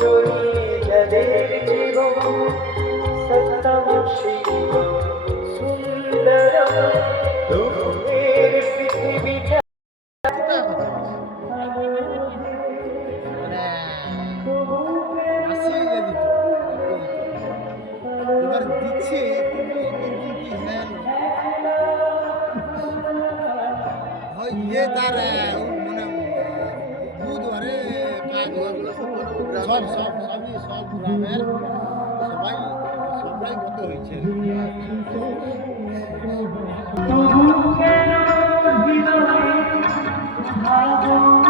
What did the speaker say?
জড়িয়ে যাদের জীবন সত্যম শিব সুন্দরম রূপের পৃথিবীটা এবার দিচ্ছে ইয়ে তার মানে বুধবারে সব গ্রামের সবাই মতো হয়েছে। মাধুরী